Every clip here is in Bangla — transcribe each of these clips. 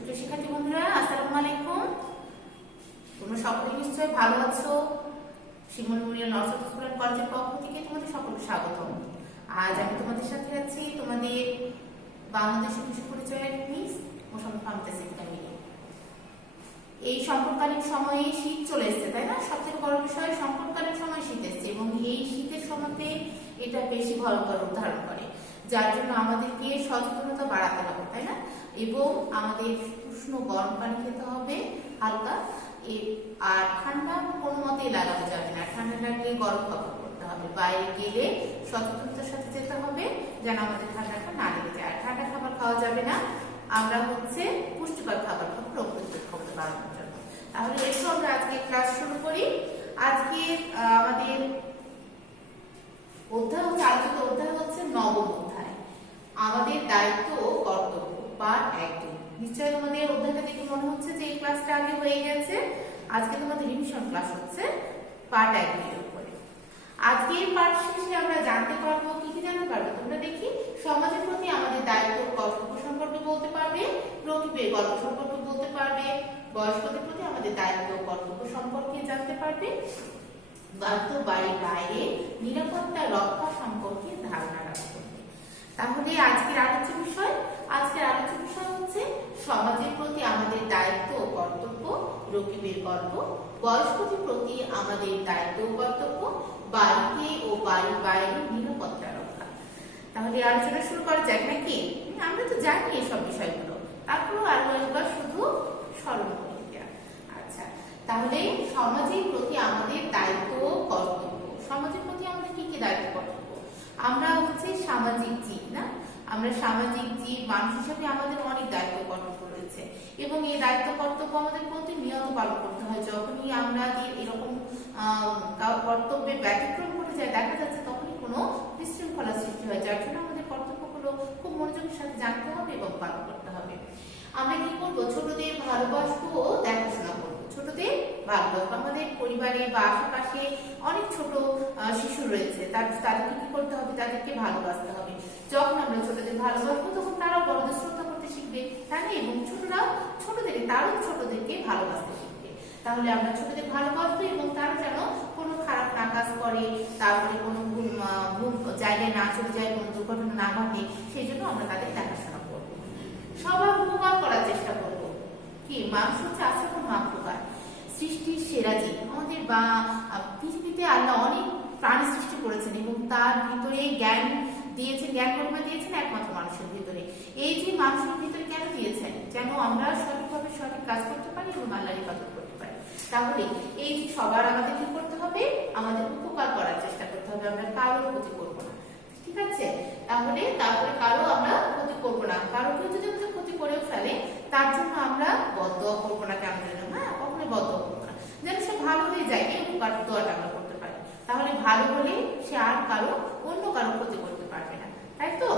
সুপ্রিয় শিক্ষার্থী বন্ধুরা, আসসালামু আলাইকুম। তোমরা সকলে নিশ্চয়ই ভালো আছো। শিমুল মেমোরিয়াল নার্সারি স্কুল এন্ড কলেজের পক্ষ থেকে তোমাদের সকলকে স্বাগতম। আজ আমি তোমাদের সাথে আছি তোমাদের বাংলাদেশের কৃষি পরিচয়ের মিস মোসাম্মদ ফাহমিদা সিদ্দিকা মিলি। এই সংকটকালীন সময়ে শীত চলে এসেছে, তাই না? সবথেকে বড় বিষয়, সংকটকালীন সময় শীত এসেছে এবং এই শীতের সময়তে এটা বেশি ভয়ঙ্কর রূপ ধারণ করে, যার জন্য আমাদেরকে সচেতনতা বাড়াতে হবে, তাই না? এবং আমাদের উষ্ণ গরম পানি খেতে হবে হালকা, আর ঠান্ডা কোনো মতেই লাগাতে যাবে না। ঠান্ডা লাগলে গরম খাবার করতে হবে। বাইরে গেলে সচেতনতার সাথে যেতে হবে যেন আমাদের ঠান্ডাটা না লেগে যায়। আর ঠান্ডা খাবার খাওয়া যাবে না। আমরা পুষ্টিকর খাবার খাবো রোগ প্রতিরোধ ক্ষমতা বাড়ানোর জন্য। তাহলে এসো আমরা আজকে ক্লাস শুরু করি। আজকে আমাদের আলোচিত অধ্যায় হচ্ছে নবম অধ্যায়, আমাদের দায়িত্ব ও কর্তব্য, পার্ট 1। নিশ্চয়ই তোমাদের অধ্যায়টা দেখে মনে হচ্ছে যে এই ক্লাসটা আগে হয়ে গেছে। আজকে তোমাদের রিভিশন ক্লাস হচ্ছে পার্ট 1 এর উপরে। আজকে এই পার্ট শেষে আমরা জানতে পারবো, কি কি জানতে পারবো তোমরা দেখি। সমাজের প্রতি আমাদের দায়িত্ব ও কর্তব্য সম্পর্কে বলতে পারবে, প্রকৃতির গল্প সম্পর্কে বলতে পারবে, বয়স্কদের প্রতি আমাদের দায়িত্ব ও কর্তব্য সম্পর্কে জানতে পারবে, বাড়ির বাইরে নিরাপত্তা রক্ষা সম্পর্কে ধারণা রাখতে হবে। তাহলে আজকের আলোচ্য বিষয় হচ্ছে সমাজের প্রতি আমাদের দায়িত্ব ও কর্তব্য, রকিবের গল্প, বয়স্কদের প্রতি আমাদের দায়িত্ব ও কর্তব্য, বাড়িতে ও বাড়ির বাইরে নিরাপত্তা রক্ষা। তাহলে আলোচনা শুরু করা যাক নাকি? আমরা তো জানি এসব বিষয়গুলো, তারপরেও আরো একবার শুধু স্মরণ করে দেওয়া। আচ্ছা, তাহলে সমাজের প্রতি আমাদের দায়িত্ব ও কর্তব্য। সমাজের প্রতি আমাদের কি কি দায়িত্ব কর্তব্য? আমরা হচ্ছে সামাজিক জীব, না? আমরা সামাজিক জীব, মানুষ হিসেবে আমাদের অনেক দায়িত্ব কর্তব্য রয়েছে এবং এই দায়িত্ব কর্তব্য আমাদের প্রতিনিয়ত পালন করতে হয়। যখনই আমরা এরকম কর্তব্যের ব্যতিক্রম ঘটে যায়, দেখা যাচ্ছে তখনই কোনো বিশৃঙ্খলা সৃষ্টি হয়, যার জন্য আমাদের কর্তব্যগুলো খুব মনোযোগের সাথে জানতে হবে এবং পালন করতে হবে। আমরা কি করবো? ছোটদের ভালোবাসবো ও দেখাশোনা করবো। ছোটদের ভালোবাসবো। আমাদের পরিবারে বা আশেপাশে অনেক ছোট শিশু রয়েছে, তাদেরকে কি করতে হবে? তাদেরকে ভালোবাসতে হবে। যখন আমরা ছোটদের ভালোবাসবো তখন তারাও বড়দের শ্রদ্ধা করতে শিখবে, তাই না? এবং তারও ছোটদেরকে ভালোবাসতে শিখবে। তাহলে আমরা ছোটদের ভালোবাসবো এবং তারা যেন কোনো খারাপ না কাজ করে, তারপরে কোনো ভুল জায়গায় না চলে যায়, কোনো দুর্ঘটনা না ঘটে, সেই জন্য আমরা তাদের দেখাশোনা করবো। সবার উপকার করার চেষ্টা করবো। কি, মানুষ হচ্ছে আশ্রম মাতৃকার সৃষ্টির সেরা জীব। আমাদের পৃথিবীতে আল্লাহ অনেক প্রাণী সৃষ্টি করেছেন এবং তার ভিতরে জ্ঞান দিয়েছেন, জ্ঞান প্রতিভা দিয়েছেন একমাত্র মানুষের ভিতরে। এই যে মানুষের ভিতরে কেন দিয়েছেন? যেন আমরা সঠিকভাবে সঠিক কাজ করতে পারি এবং আল্লাহর ইবাদত করতে পারি। তাহলে এই যে সবার আমাদের কি করতে হবে? আমাদের উপকার করার চেষ্টা করতে হবে। আমরা কারোর ক্ষতি করবো না, ঠিক আছে? তারপরে কারো আমরা ক্ষতি করবো না। কারো কেউ যদি আমাদের ক্ষতি করেও ফেলে, তার জন্য আমরা বদদোয়া করবো না, কেমন যেন, হ্যাঁ, কখনোই বদদোয়া করবো না, যেন সে ভালো হয়ে যায়, এই দোয়াটা আমরা করতে পারি। তাহলে ভালো হলে সে আর অন্য কারো ক্ষতি করতে পারবে না, তাই তো?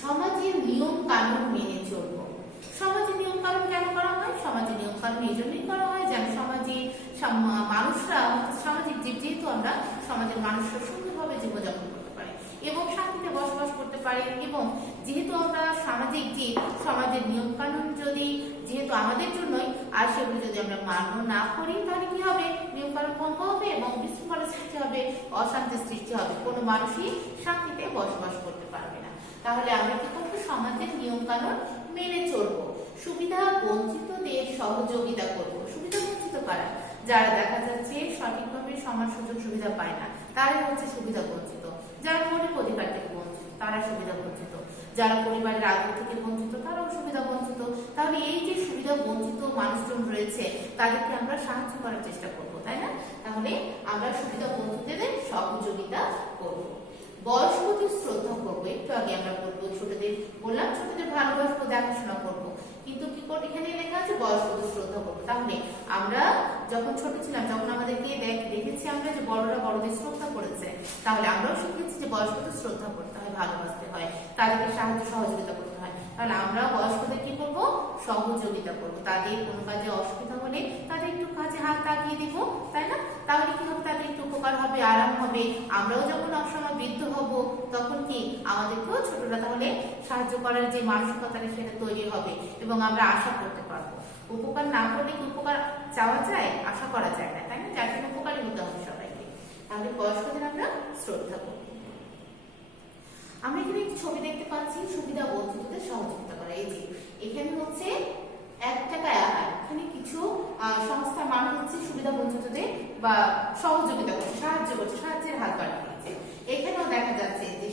সমাজের নিয়ম কানুন মেনে চলবো। সমাজের নিয়ম কানুন কেন করা হয়? সমাজের নিয়ম কানুন এই জন্যই করা হয় যেন মানুষরা, সামাজিক জীব যেহেতু আমরা, সমাজের মানুষরা সুন্দরভাবে জীবনযাপন করতে পারে এবং শান্তিতে বসবাস করতে পারে। এবং যেহেতু আমরা সামাজিক জীব, সমাজের নিয়ম কানুন যেহেতু আমাদের জন্যই, আর সেগুলো যদি আমরা মান্য না করি, তাহলে কি হবে? নিয়ম কানুন ভঙ্গ হবে এবং বিশৃঙ্খলা সৃষ্টি হবে, অশান্তির সৃষ্টি হবে, কোনো মানুষই শান্তিতে বসবাস করতে পারবে না। তাহলে আমরা কি করবো? সমাজের নিয়ম কানুন মেনে চলবো। সুবিধা বঞ্চিতদের সহযোগিতা করবো। সুবিধা বঞ্চিত কারা? যারা দেখা যাচ্ছে সঠিকভাবে সমান সুযোগ সুবিধা পায় না, তারাই হচ্ছে সুবিধা বঞ্চিত। যারা মৌলিক অধিকার থেকে বঞ্চিত, তারা সুবিধা বঞ্চিত। যারা পরিবারের আদর থেকে বঞ্চিত, তারাও সুবিধা বঞ্চিত। তাহলে এই যে সুবিধা বঞ্চিত মানুষজন রয়েছে, তাদেরকে আমরা সাহায্য করার চেষ্টা করবো, তাই না? তাহলে আমরা সুবিধা বঞ্চিতদের সহযোগিতা করবো। বয়স্কদের শ্রদ্ধা করবো। একটু আগে আমরা বলবো, ছোটদের ভালোবাসবো, দেখাশোনা করবো, কিন্তু কি করবো? এখানে লেখা আছে বয়স্কদের শ্রদ্ধা করবো। তাহলে আমরা যখন ছোট ছিলাম, যখন আমাদেরকে দেখেছি আমরা যে বড়রা বড়দের শ্রদ্ধা করেছে, তাহলে আমরাও শিখেছি যে বয়স্কদের শ্রদ্ধা করতে হয়, ভালোবাসতে হয়, তাদেরকে সহযোগিতা করতে হয়। তাহলে আমরা বয়স্কদের কি করবো? সহযোগিতা করবো। তাদের কোনো কাজে অসুবিধা হলে তাদের একটু কাজে হাত লাগিয়ে দিব, তাই না? তাহলে কি হবে, তাদের একটু উপকার হবে, আরাম হবে। আমরাও যখন একসময় বৃদ্ধ হব তখন কি আমাদেরকেও ছোটরা তাহলে সাহায্য করার যে মানসিকতা সেটা তৈরি হবে এবং আমরা আশা করতে পারবো। উপকার না করলে কি উপকার চাওয়া যায়, আশা করা যায় না, তাই না? যার জন্য উপকারী হতে হবে সবাইকে। তাহলে বয়স্কদের আমরা শ্রদ্ধা করব। আমরা এখানে একটি ছবি দেখতে পাচ্ছি, সুবিধা বঞ্চিতদের সহযোগিতা করা। এই যে এখানে হচ্ছে 1 টাকায় আহার, এখানে কিছু সংস্থার মানুষ হচ্ছে সুবিধা বঞ্চিতদের বা সহযোগিতা করছে, সাহায্য করছে, সাহায্যের হাত বাড়িয়ে দিচ্ছে। এখানেও দেখা যাচ্ছে যে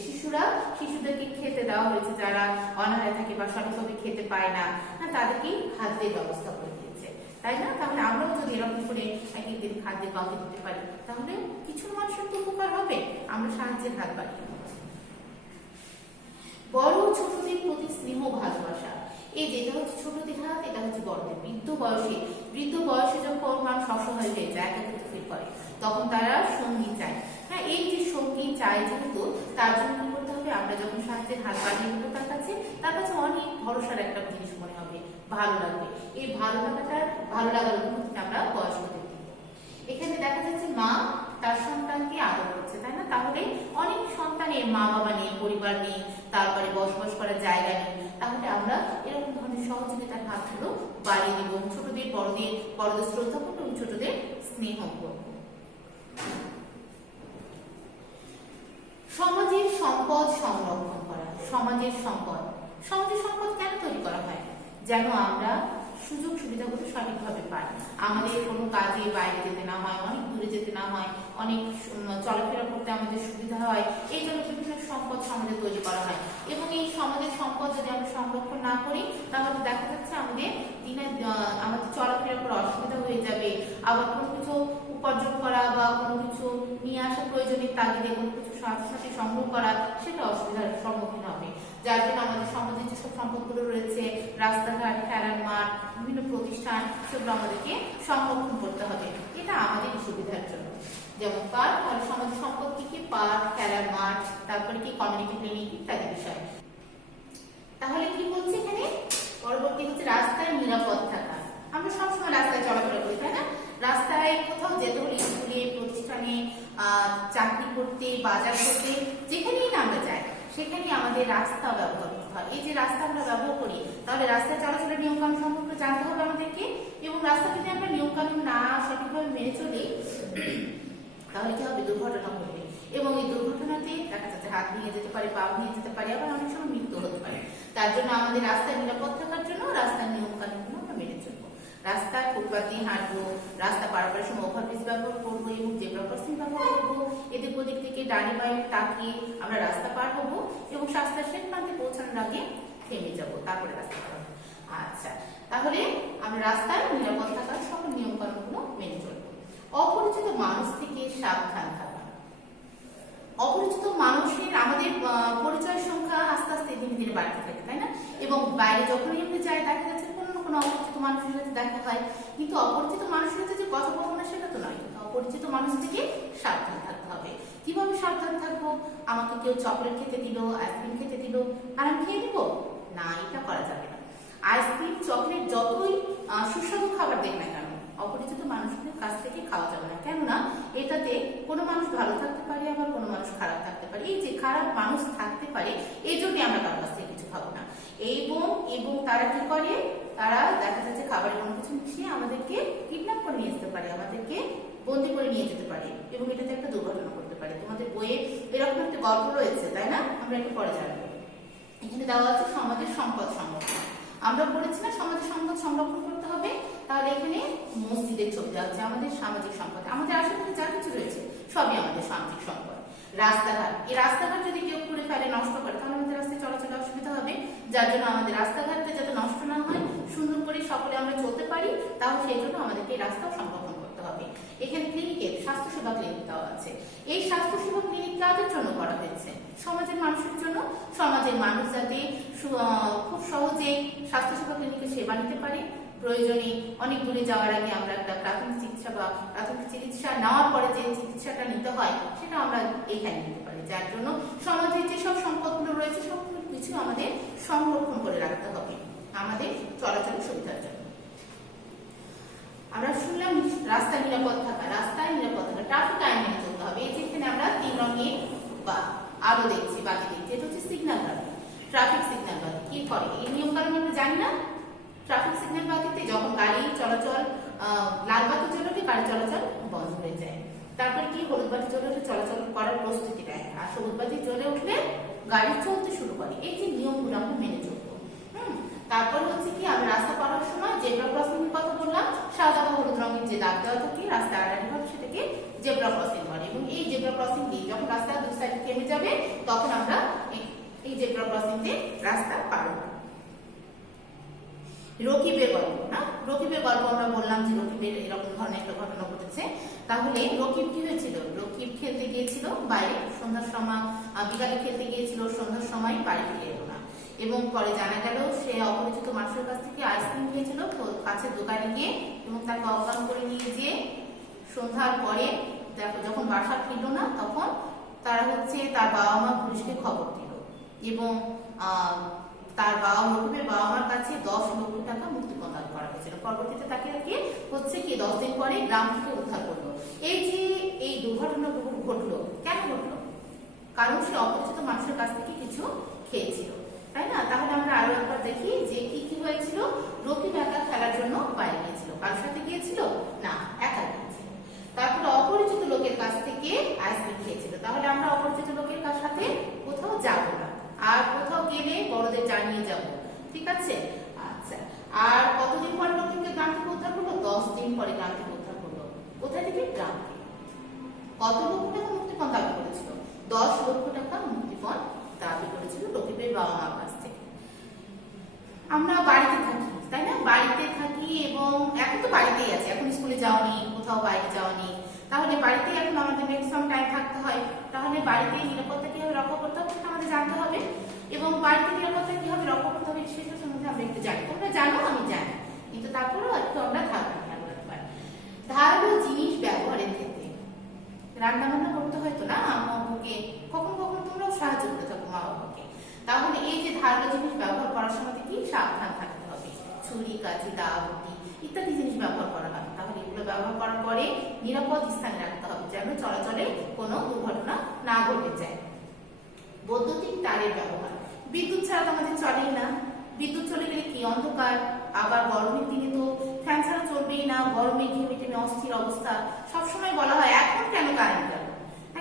শিশুদেরকে খেতে দেওয়া হয়েছে, যারা অনাহারে থাকে বা সঠিকভাবে খেতে পায় না, তাদেরকে খাদ্যের ব্যবস্থা করে দিয়েছে, তাই না? তাহলে আমরাও যদি এরকম করে একদিন খাদ্যের কাউকে দিতে পারি তাহলে কিছু মানুষের তো উপকার হবে, আমরা সাহায্যের হাত বাড়িয়ে দেব। বড় ছোটদের প্রতি স্নেহ ভালোবাসা। এই যে এটা হচ্ছে ছোটদের হাত, এটা হচ্ছে বড়দের। বৃদ্ধ বয়সে যখন মানুষ অসহায় হয়ে যায়, একাকিত্ব ফিল করে, তখন তারা সঙ্গী চায়। হ্যাঁ, এই যে সঙ্গী চায় যেহেতু, তার জন্য কি করতে হবে, আমরা যখন সাহায্যের হাত বাড়িয়ে দেবো তার কাছে অনেক ভরসার একটা জিনিস মনে হবে, ভালো লাগবে। এই ভালো লাগার অনুভূতিটা আমরা বয়স্কদের দিব। এখানে দেখা যাচ্ছে মা তার সন্তানকে আদর করছে, তাই না? তাহলে অনেক সন্তানের মা বাবা নেই, পরিবার নেই, তারপরে বসবাস করার জায়গা নেই, তাহলে আমরা এরকম ধরনের সহযোগিতার হাতগুলো বাড়িয়ে দিব। বড়দের শ্রদ্ধা করবো এবং ছোটদের স্নেহ করবো। সমাজের সম্পদ সংরক্ষণ করা। সমাজের সম্পদ কেন তৈরি করা হয়? যেন আমরা সুযোগ সুবিধাগুলো সঠিকভাবে পাই, আমাদের কোনো কাজে বাইরে যেতে না হয়, অনেক দূরে যেতে না হয়, অনেক চলাফেরা করতে আমাদের সুবিধা হয়। এই জন্য বিভিন্ন সম্পদ সমাজে তৈরি করা হয়। এবং এই সমাজের সম্পদ যদি আমরা সংরক্ষণ না করি তাহলে দেখা যাচ্ছে আমাদের চলাফেরা করে অসুবিধা হয়ে যাবে। আবার কোনো কিছু উপার্জন করা বা কোনো কিছু নিয়ে আসা প্রয়োজনীয় তাগিদে কোনো কিছু সাথে সংগ্রহ করা, সেটা অসুবিধার সম্মুখীন হবে। যার জন্য আমাদের সমাজে যেসব সম্পদগুলো রয়েছে, রাস্তাঘাট, খেলার মাঠ, বিভিন্ন প্রতিষ্ঠান, সেগুলো আমাদেরকে সংরক্ষণ করতে হবে। এটা আমাদের সুবিধার জন্য। যেমন পার্ক, আর সমাজের সম্পদ কি পার্ক, খেলার মাঠ, তারপরে কি কমিউনিটি ক্লিনিক ইত্যাদি বিষয়। তাহলে কি বলছে এখানে, পরবর্তী হচ্ছে রাস্তায় নিরাপদ থাকা। আমরা সবসময় রাস্তায় চলাফেরা করি, তাই না? রাস্তায় কোথাও যেতে হলে, স্কুলে, প্রতিষ্ঠানে, চাকরি করতে, বাজার করতে, যেখানেই না আমরা যাই সেখানেই আমাদের রাস্তা ব্যবহার করতে হয়। এই যে রাস্তা আমরা ব্যবহার করি, তাহলে রাস্তায় চলাচলের নিয়মকানুন সম্পর্কে জানতে হবে আমাদেরকে। এবং রাস্তা যদি আমরা নিয়মকানুন না সঠিকভাবে মেনে চলি তাহলে কি হবে, দুর্ঘটনা ঘটবে। এবং এই দুর্ঘটনাতে দেখা যাচ্ছে হাত ভেঙে যেতে পারে, পা ভেঙে যেতে পারে, আবার অনেক সময় মৃত্যু হতে পারে। তার জন্য আমাদের রাস্তায় নিরাপদ থাকার জন্য রাস্তার নিয়মকানুনগুলো আমরা মেনে চলবো। রাস্তায় ফুটপাত দিয়ে হাঁটবো, রাস্তা পার করার সময় ওভারব্রিজ ব্যবহার করবো এবং জেব্রা ক্রসিং ব্যবহার করবো। এদিক ওদিক থেকে ডানে বামে তাকিয়ে আমরা রাস্তা পার হবো এবং রাস্তার শেষ প্রান্তে পৌঁছানোর আগে থেমে যাবো, তারপরে রাস্তা পার হবো। আচ্ছা, তাহলে আমরা রাস্তায় নিরাপদ থাকার সকল নিয়মকানুনগুলো মেনে চলবো। অপরিচিত মানুষ থেকে সাবধান থাকা। অপরিচিত মানুষের আমাদের পরিচয় সংখ্যা আস্তে আস্তে ধীরে ধীরে বাড়তে থাকে, তাই না? এবং বাইরে যখনই আমরা যাই দেখা যাচ্ছে কোনো অপরিচিত মানুষের সাথে দেখা হয়, কিন্তু অপরিচিত মানুষের সাথে যে কথা বলবো না সেটা তো নয়। অপরিচিত মানুষ থেকে সাবধান থাকতে হবে। কিভাবে সাবধান থাকবো? আমাকে কেউ চকলেট খেতে দিল, আইসক্রিম খেতে দিল, আর আমি খেয়ে দিব না, এটা করা যাবে না। আইসক্রিম, চকলেট যতই সুস্বাদু খাবার দেখ না কেন, অপরিচিত মানুষদের কাছ থেকে খাওয়া যাবে না। কেননা এটাতে কোনো মানুষ ভালো থাকতে পারে, আবার কোনো মানুষ খারাপ থাকতে পারে। এই যে খারাপ মানুষ থাকতে পারে, এই জন্য আমরা কারোর কাছ থেকে কিছু খাবো না। এবং তারা কি করে, তারা দেখা যাচ্ছে খাবারের কোনো কিছু মিশিয়ে আমাদেরকে কিডন্যাপ করে নিয়ে যেতে পারে, আমাদেরকে বন্দি করে নিয়ে যেতে পারে এবং এটাতে একটা দুর্ঘটনা করতে পারে। তোমাদের বইয়ে এরকম একটা গল্প রয়েছে, তাই না? আমরা একটু পরে জানবো। এখানে দেওয়া আছে সমাজের সম্পদ সংরক্ষণ। আমরা বলেছি না সমাজের সম্পদ সংরক্ষণ করতে হবে। তাহলে এখানে মসজিদের ছবি দেওয়া আছে, আমাদের সামাজিক সম্পদ। আমাদের আশেপাশে যা কিছু রয়েছে সবই আমাদের সামাজিক সম্পদ। রাস্তাঘাট, এই রাস্তাঘাট যদি কেউ খুঁড়ে ফেলে, নষ্ট করে, তাহলে আমাদের রাস্তায় চলাচলে অসুবিধা হবে। যার জন্য আমাদের রাস্তাঘাটটা যাতে নষ্ট না হয়, সুন্দর করে সকলে আমরা চলতে পারি, তাহলে সেই জন্য আমাদেরকে এই রাস্তা সংরক্ষণ করতে হবে। এখানে ক্লিনিকের স্বাস্থ্যসেবা ক্লিনিক দেওয়া আছে। এই স্বাস্থ্যসেবা ক্লিনিক কাদের জন্য করা হয়েছে? সমাজের মানুষের জন্য। সমাজের মানুষ যাতে খুব সহজেই স্বাস্থ্যসেবা ক্লিনিকের সেবা নিতে পারে। প্রয়োজনে অনেক দূরে যাওয়ার আগে আমরা একটা প্রাথমিক চিকিৎসা নেওয়ার পরে যে চিকিৎসাটা নিতে হয় সেটা আমরা এইখানে নিতে পারি। যার জন্য সমাজের যেসব সম্পদগুলো রয়েছে সব কিছু আমাদের সংরক্ষণ করে রাখতে হবে আমাদের চলাচলের সুবিধার জন্য। আমরা শুনলাম রাস্তায় নিরাপদ থাকা, ট্রাফিক আইন মেনে চলতে হবে। এই যে এখানে আমরা 3 রঙের বা আলো দেখছি, বাতি দেখছি, এটা হচ্ছে সিগন্যাল বাতি, ট্রাফিক সিগন্যাল বাতি। কি করে এই নিয়ম কানুন আমরা জানি না? ট্রাফিক সিগন্যাল বাতিতে যখন গাড়ি চলাচল লাল বাতি জ্বললে গাড়ি চলাচল বন্ধ হয়ে যায়। তারপর কি হলুদ বাতি জ্বললে চলাচল করার প্রস্তুতি নেয়, আর সবুজ বাতি জ্বলে উঠলে গাড়ি চলতে শুরু করে। এই যে নিয়মগুলো আমরা মেনে চলবো। তারপর হচ্ছে কি আমরা রাস্তা পারার সময় জেব্রা ক্রসিং এর কথা বললাম, সাদা বা হলুদ রঙের যে দাগ দেওয়া থাকে রাস্তা আড়াআড়ি ভাবে সেটাকে জেব্রা ক্রসিং বলে। এবং এই জেব্রা ক্রসিং দিয়ে যখন রাস্তা দুই সাইডে থেমে যাবে তখন আমরা এই জেব্রা ক্রসিং দিয়ে রাস্তা পার হব। রকিবের গল্প, না রকিবের গল্প আমরা বললাম যে রকিবের এরকম ধরনের একটা ঘটনা ঘটেছে। তাহলে রকিব কি হয়েছিল? রকিব খেলতে গিয়েছিল বাইরে, সন্ধ্যার সময় বিকালে খেলতে গিয়েছিল, সন্ধ্যার সময় বাড়ি ফিরে এলো না। এবং পরে জানা গেল সে অপরিচিত মানুষের কাছ থেকে আইসক্রিম খেয়েছিল কাছের দোকানে গিয়ে, এবং তাকে অজ্ঞান করে নিয়ে গিয়ে সন্ধ্যার পরে দেখো যখন বাসা ফিরল না তখন তারা হচ্ছে তার বাবা মা পুলিশকে খবর দিল, এবং তার রকিবের বাবা মার কাছে 10 লক্ষ টাকা মুক্তিপণ দান করা হয়েছিল। পরবর্তীতে তাকে হচ্ছে কি 10 দিন পরে গ্রাম থেকে উদ্ধার করলো। এই যে এই দুর্ঘটনা ঘটলো, কেন ঘটলো? কারণ সে অপরিচিত মানুষের কাছ থেকে কিছু খেয়েছিল, তাই না? তাহলে আমরা আরো একবার দেখি যে কি কি হয়েছিল। রকিব একা খেলার জন্য বাইরে গিয়েছিল, কার সাথে গিয়েছিল? না, একা গিয়েছিল। তারপরে অপরিচিত লোকের কাছ থেকে আইসক্রিম খেয়েছিল। তাহলে আমরা অপরিচিত লোকের কাছ সাথে কোথাও যাবো না, আর কোথাও গেলে বড়দের জানিয়ে যাব, ঠিক আছে? আচ্ছা, আর কতদিন পরে রকিবকে গ্রাম থেকে উদ্ধার করলো? 10 দিন পরে গ্রাম থেকে উদ্ধার করলো। কোথায় থেকে? গ্রাম থেকে। কত লক্ষ টাকা মুক্তিপণ দাবি করেছিল? 10 লক্ষ টাকা মুক্তিপণ দাবি করেছিল রকিবের বাবা মার কাছ থেকে। আমরা বাড়িতে থাকি, তাই না? বাড়িতে থাকি এবং এখন তো বাড়িতেই আছি, এখন স্কুলে যাওনি, কোথাও বাইরে যাওনি, তাহলে বাড়িতে এখন আমাদের ম্যাক্সিমাম টাইম থাকতে হয়। তাহলে বাড়িতে নিরাপত্তা কিভাবে রক্ষা করতে হবে সেটা আমাদের জানতে হবে, এবং বাড়িতে নিরাপত্তা কিভাবে রক্ষা করতে হবে সেটা সম্বন্ধে আমরা একটু জানি। তোমরা জানো, আমি জানি, কিন্তু তারপরেও একটু আমরা ধারণা রাখবার। ধারালো জিনিস ব্যবহারের ক্ষেত্রে রান্না বান্না করতে হয় তো না, আম্মা আব্বুকে কখনো কখনো তোমরাও সাহায্য করতে থাকো মা বাবাকে। তাহলে এই যে ধারালো জিনিস ব্যবহার করার সময় কি সাবধান থাকতে হবে। ছুরি, কাঁচি, দা, বটি ইত্যাদি জিনিস ব্যবহার করা হয়। তাহলে এগুলো ব্যবহার করার পরে নিরাপদ স্থানে রাখতে হবে যেন চলাচলে কোনো দুর্ঘটনা না ঘটে যায়। বৈদ্যুতিক তারের ব্যবহার, বিদ্যুৎ ছাড়া তো আমাদের চলেই না। বিদ্যুৎ চলে গেলে কি অন্ধকার, আবার গরমের দিনে তো ফ্যান ছাড়া চলবেই না, গরমে ঘেমে অস্থির অবস্থা। সবসময় বলা হয় এখন কেন কারেন্ট গেল,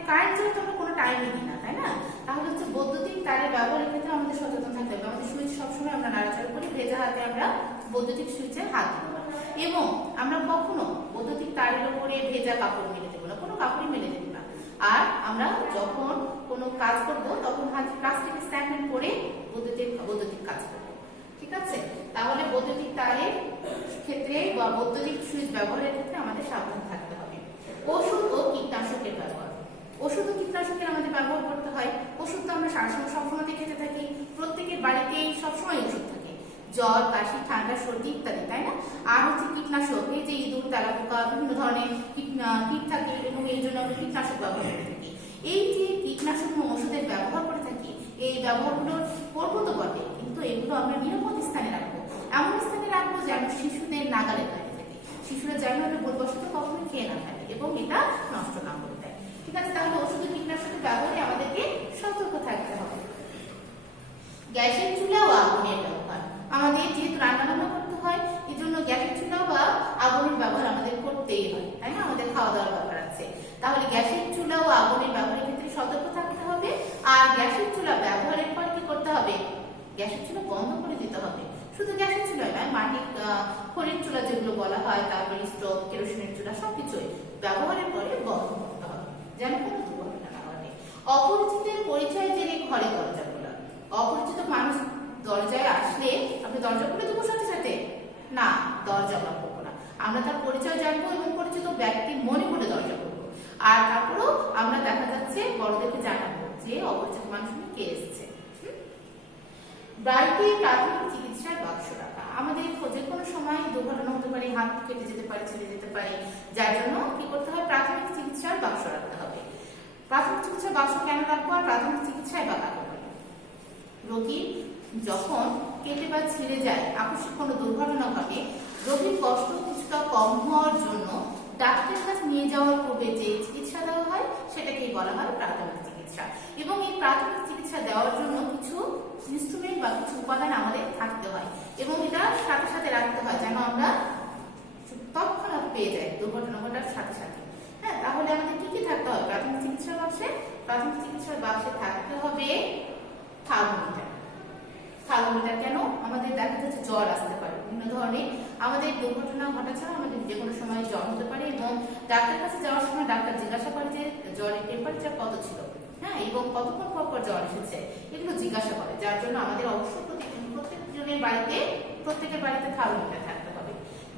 কারেন্ট ছাড়া তো আমরা কোনো টাইমই দিই না, তাই না? তাহলে হচ্ছে বৈদ্যুতিক তারের ব্যবহারের ক্ষেত্রে আমাদের সচেতন থাকতে হবে। আমাদের সুইচ সবসময় আমরা নাড়াচাড়া করি, ভেজা হাতে আমরা বৈদ্যুতিক সুইচে হাত দিব না, এবং আমরা কখনো বৈদ্যুতিক তারের উপরে ভেজা কাপড় মেলে দেবো না, কোনো কাপড়ই মেলে দেবো না। আর আমরা যখন কোনো কাজ করবো তখন হাতে প্লাস্টিক স্ট্যান্ড পরে বৈদ্যুতিক কাজ করবো, ঠিক আছে? তাহলে বৈদ্যুতিক তারের ক্ষেত্রে বা বৈদ্যুতিক সুইচ ব্যবহারের ক্ষেত্রে আমাদের সাবধান থাকতে হবে। ওষুধ ও কীটনাশকের ব্যবহার, ওষুধ ও কীটনাশকের আমাদের ব্যবহার করতে হয়। ওষুধ তো আমরা সবসময় খেতে থাকি, প্রত্যেকের বাড়িতেই সবসময় ওষুধ থাকে, জ্বর, কাশি, ঠান্ডা, সর্দি ইত্যাদি, তাই না? আর হচ্ছে কীটনাশক, এই যে ইঁদুর, তেলাপোকা, বিভিন্ন ধরনের কীট থাকে, এবং এই জন্য আমরা কীটনাশক ব্যবহার করে থাকি। এই যে কীটনাশক এবং ওষুধের ব্যবহার করে থাকি, এই ব্যবহারগুলো করবো তো বটে, কিন্তু এগুলো আমরা নিরাপদ স্থানে রাখবো, এমন স্থানে রাখবো যেন শিশুদের নাগালে থাকে, শিশুরা যেন এটা ভুলবশত কখনো খেয়ে না ফেলে এবং এটা নষ্ট না করে দেয়, ঠিক আছে? তাহলে ওষুধ ও কীটনাশকের ব্যবহারে আমাদেরকে সতর্ক থাকতে হবে। গ্যাসের চুলা ও আগুনের ব্যবহার, আমাদের যেহেতু রান্না বান্না করতে হয় এই জন্য গ্যাসের চুলা বা আগুনের ব্যবহার আমাদের করতেই হয়, তাই না? আমাদের খাওয়া দাওয়ার ব্যাপার আছে। তাহলে গ্যাসের চুলা ও আগুনের ব্যবহারের ক্ষেত্রে সতর্ক থাকতে হবে। আর গ্যাসের চুলা ব্যবহারের পর কি করতে হবে? গ্যাসের চুলা বন্ধ করে দিতে হবে। শুধু গ্যাসের চুলা নয়, মাটির খড়ির চুলা যেগুলো বলা হয়, তারপরে স্টোভ, কেরোসিনের চুলা সবকিছুই ব্যবহারের পরে বন্ধ করতে হবে যেন কোনো দুর্ঘটনা না ঘটে। অপরিচিতের পরিচয় জেনে ঘরে দরজা খোলা, অপরিচিত মানুষ দরজায় আসলে আপনি দরজা খুলে দেবো সাথে সাথে? না, দরজা আমরা করবো না, আমরা তার পরিচয় জানবো এবং পরিচিত ব্যক্তি মনে করে দরজা করবো। আর তারপরেও আমরা দেখা যাচ্ছে বড়দেরকে জানাবো যে অপরিচিত মানুষ কে এসেছে। বাড়িতে প্রাথমিক চিকিৎসার বাক্স রাখা, আমাদের যে কোনো সময় দুর্ঘটনা হতে পারে, হাত কেটে যেতে পারে, ছিঁড়ে যেতে পারে, যার জন্য কি করতে হবে? প্রাথমিক চিকিৎসার বাক্স রাখতে হবে। প্রাথমিক চিকিৎসার বাক্স কেন রাখবো আর প্রাথমিক চিকিৎসায় বা কাকে বলে? রোগী যখন কেটে বা ছিঁড়ে যায়, আকস্মিক কোনো দুর্ঘটনা ঘটে, রোগীর কষ্ট কিছুটা কম হওয়ার জন্য ডাক্তারের কাছে নিয়ে যাওয়ার পূর্বে যে চিকিৎসা দেওয়া হয় সেটাকেই বলা হয় প্রাথমিক চিকিৎসা। এবং এই প্রাথমিক চিকিৎসা দেওয়ার জন্য কিছু ইনস্ট্রুমেন্ট বা কিছু উপাদান আমাদের থাকতে হয় এবং এটা সাথে সাথে রাখতে হয় যেন আমরা তৎক্ষণাৎ পেয়ে যাই দুর্ঘটনা ঘটার সাথে সাথে। হ্যাঁ, তাহলে আমাদের কি কি থাকতে হবে প্রাথমিক চিকিৎসার বাক্সে? প্রাথমিক চিকিৎসার বাক্সে থাকতে হবে থার্মোমিটার। থার্মোমিটার কেন? আমাদের দেখা যাচ্ছে জ্বর আসতে পারে, বিভিন্ন ধরনের আমাদের দুর্ঘটনা ঘটা ছাড়া আমাদের যে কোনো সময় জ্বর হতে পারে এবং ডাক্তারের কাছে যাওয়ার সময় ডাক্তার জিজ্ঞাসা করে যে জ্বরের টেম্পারেচার কত ছিল, হ্যাঁ, এবং কতক্ষণ পর জ্বর এসেছে, এগুলো জিজ্ঞাসা করে। যার জন্য আমাদের অবশ্যই প্রত্যেকের বাড়িতে থার্মোমিটার থাকতে হবে।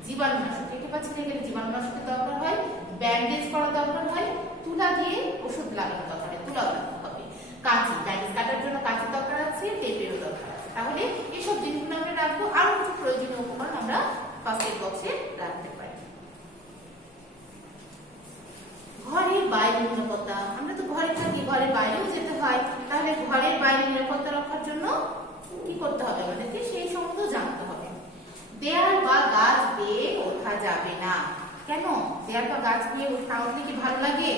জীবাণুনাশক, কেটে বা ছিঁড়ে গেলে জীবাণুনাশকের দরকার হয়, ব্যান্ডেজ করা দরকার হয়, তুলা দিয়ে ওষুধ লাগানো দরকার হয়, তুলা লাগাতে হবে, কাঁচি, ব্যান্ডেজ কাটার জন্য কাঁচি দরকার আছে, টেপেরও দরকার আছে। তাহলে এইসব জিনিসগুলো আমরা রাখবো। আরো কিছু প্রয়োজনীয় উপকরণ আমরা ফার্স্ট এড বক্সে রাখতে পারি। ঘরের বাইরে নিরাপত্তা, আমরা তো ঘরে থাকি, ঘরের বাইরেও যেতে হয়, তাহলে ঘরের বাইরে নিরাপত্তা রক্ষার জন্য কি করতে হবে আমাদেরকে? সেই সম্বন্ধে জানতে হবে। দেয়াল বা গাছ বেয়ে ওঠা যাবে না। কেন? দেয়াল বা গাছ বেয়ে উঠলে কি ভালো লাগে?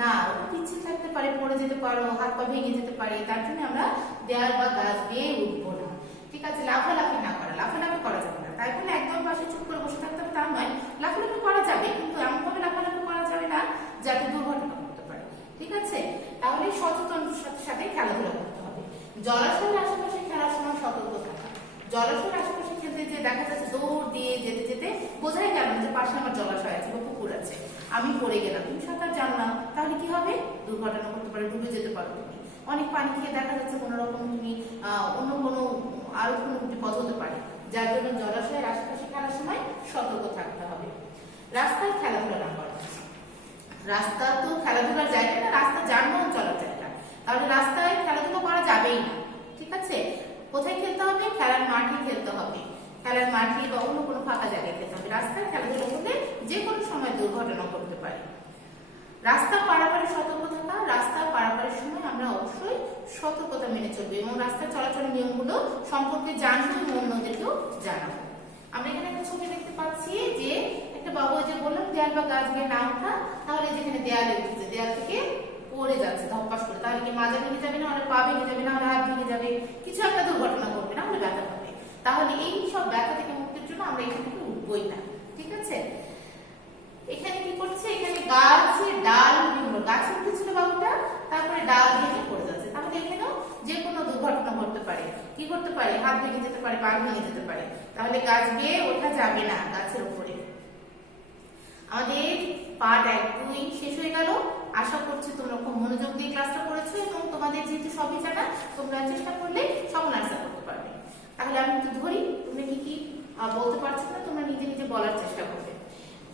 না, পিছিয়ে থাকতে পারে, পড়ে যেতে পারো, হাত পা ভেঙে যেতে পারে, তার জন্য আমরা দেয়াল বা গাছ বেয়ে উঠবো না। ঠিক আছে, লাফালাফি না করা, লাফালাফি করা যাবে না। তাই বলে একদম পাশে চুপ করে বসে থাকতে হবে তা নয়, লাফালাফি করা যাবে, কিন্তু এমন ভাবে লাফালাফি করা যাবে না যাতে দুর্ঘটনা ঘটতে পারে। ঠিক আছে, তাহলে সচেতনতার সাথে সাথে খেলাধুলা করতে হবে। জলাশয়ের আশেপাশে খেলার সময় সতর্ক থাকা। জলাশয়ের আশেপাশে খেলতে যে দেখা যাচ্ছে দৌড় দিয়ে যেতে যেতে বোঝাই গেল যে পাশে আমার জলাশয় আছে বা পুকুর আছে, আমি পড়ে গেলাম, তুমি সাঁতার জানো না, তাহলে কি হবে? দুর্ঘটনা করতে পারে, ডুবে যেতে পারো তুমি। অনেক পানি খেয়ে দেখা যাচ্ছে কোনো রকম তুমি অন্য কোনো আরো কোনো বিপদ হতে পারে। যার জন্য জলাশয়ের আশেপাশে খেলার সময় সতর্ক থাকতে হবে। রাস্তায় খেলাধুলা না করা। রাস্তা তো খেলাধুলার জায়গা না, রাস্তা যানবাহন চলার জায়গা, তাহলে রাস্তায় খেলাধুলা করা যাবেই না। ঠিক আছে, কোথায় খেলতে হবে? খেলার মাঠে খেলতে হবে, খেলার মাঠে বা অন্য কোনো ফাঁকা জায়গায় খেলতে হবে। রাস্তায় খেলাধুলা করলে যে কোনো সময় দুর্ঘটনা ঘটতে পারে। রাস্তা পারাপারে সতর্ক থাকা। রাস্তা পারাপারের সময় আমরা অবশ্যই সতর্কতা মেনে চলবো এবং রাস্তায় চলাচলের নিয়মগুলো সম্পর্কে জানবো এবং অন্যদেরকেও জানাবো। আমরা এখানে একটা ছবি দেখতে পাচ্ছি যে একটা বাবু, যে বললাম দেয়াল বা গাছ বেয়ে না ওঠা, তাহলে যেখানে দেয়ালে উঠেছে, দেয়াল থেকে পড়ে যাচ্ছে ধপাস করে, তাহলে কি মাজা ভেঙে যাবে না, হলে পা ভেঙে যাবে না, হলে হাত ভেঙে যাবে, কিছু একটা দুর্ঘটনা ঘটবে, না হলে ব্যথা পাবে। তাহলে এই সব ব্যথা থেকে মুক্তির জন্য আমরা এখান থেকে উঠবোই না। ঠিক আছে, এখানে কি করছে? এখানে গাছের ডাল, গাছে উঠেছিল বাবুটা, তারপরে ডাল ভেঙে পড়ে যাচ্ছে, তাহলে এখানেও যে কোনো দুর্ঘটনা ঘটতে পারে। কি করতে পারে? হাত ভেঙে যেতে পারে, পা ভেঙে যেতে পারে। তাহলে গাছ বেয়ে ওঠা যাবে না গাছের উপরে। আমাদের পার্ট 1-2 শেষ হয়ে গেল। আশা করছি তোমরা খুব মনোযোগ দিয়ে ক্লাসটা করেছো এবং তোমাদের যেহেতু সবই জানা, তোমরা চেষ্টা করলে সকল আনসার করতে পারবে। তাহলে আমি একটু ধরি, তুমি কি কি বলতে পারছো না, তোমরা নিজে নিজে বলার চেষ্টা করবে।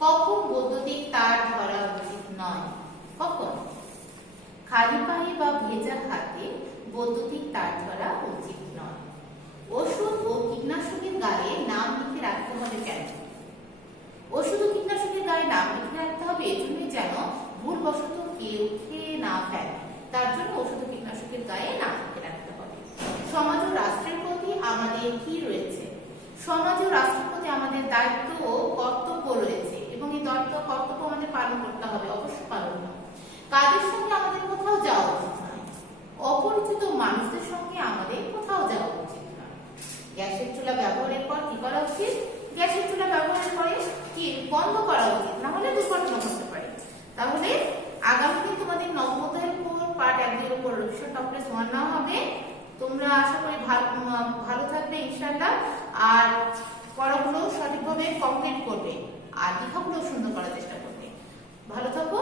কখন বৈদ্যুতিক তার ধরা উচিত নয়? কখন? খালি পায়ে বা ভেজা হাতে বৈদ্যুতিক তার ধরা উচিত নয়। ওষুধ ও কীটনাশকের গায়ে নাম লিখে রাখতে হবে কেন? ওষুধ ও কীটনাশকের গায়ে নাম লিখে রাখতে হবে এজন্য যেন ভুলবশত কেউ খেয়ে না ফেলে, তার জন্য ওষুধ ও কীটনাশকের গায়ে নাম লিখে রাখতে হবে। সমাজ ও রাষ্ট্রের প্রতি আমাদের কি রয়েছে? সমাজ ও রাষ্ট্রের প্রতি আমাদের দায়িত্ব ও কর্তব্য রয়েছে এবং এই দায়িত্ব কর্তব্য আমাদের পালন করতে হবে, অবশ্যই পালন হবে। কাজের সঙ্গে আমাদের কোথাও যাওয়া উচিত নয়। অপরিচিত মানুষদের সঙ্গে আমাদের কোথাও যাওয়া উচিত নয়। গ্যাসের চুলা ব্যবহারের পর কি করা উচিত? গ্যাসের চুলা ব্যবহারের পরে কি বন্ধ করা উচিত, না হলে দুর্ঘটনা ঘটতে পারে। তাহলে আগামী দিন তোমাদের নবম অধ্যায়ের উপর পার্ট 1-2 উপর রিভিশন টপ ক্লাস 1 নেওয়া হবে। তোমরা আশা করি ভালো থাকবে ইনশাআল্লাহ, আর পড়াগুলো সঠিকভাবে কমপ্লিট করবে আর লেখাগুলো সুন্দর করার চেষ্টা করবে। ভালো থাকো।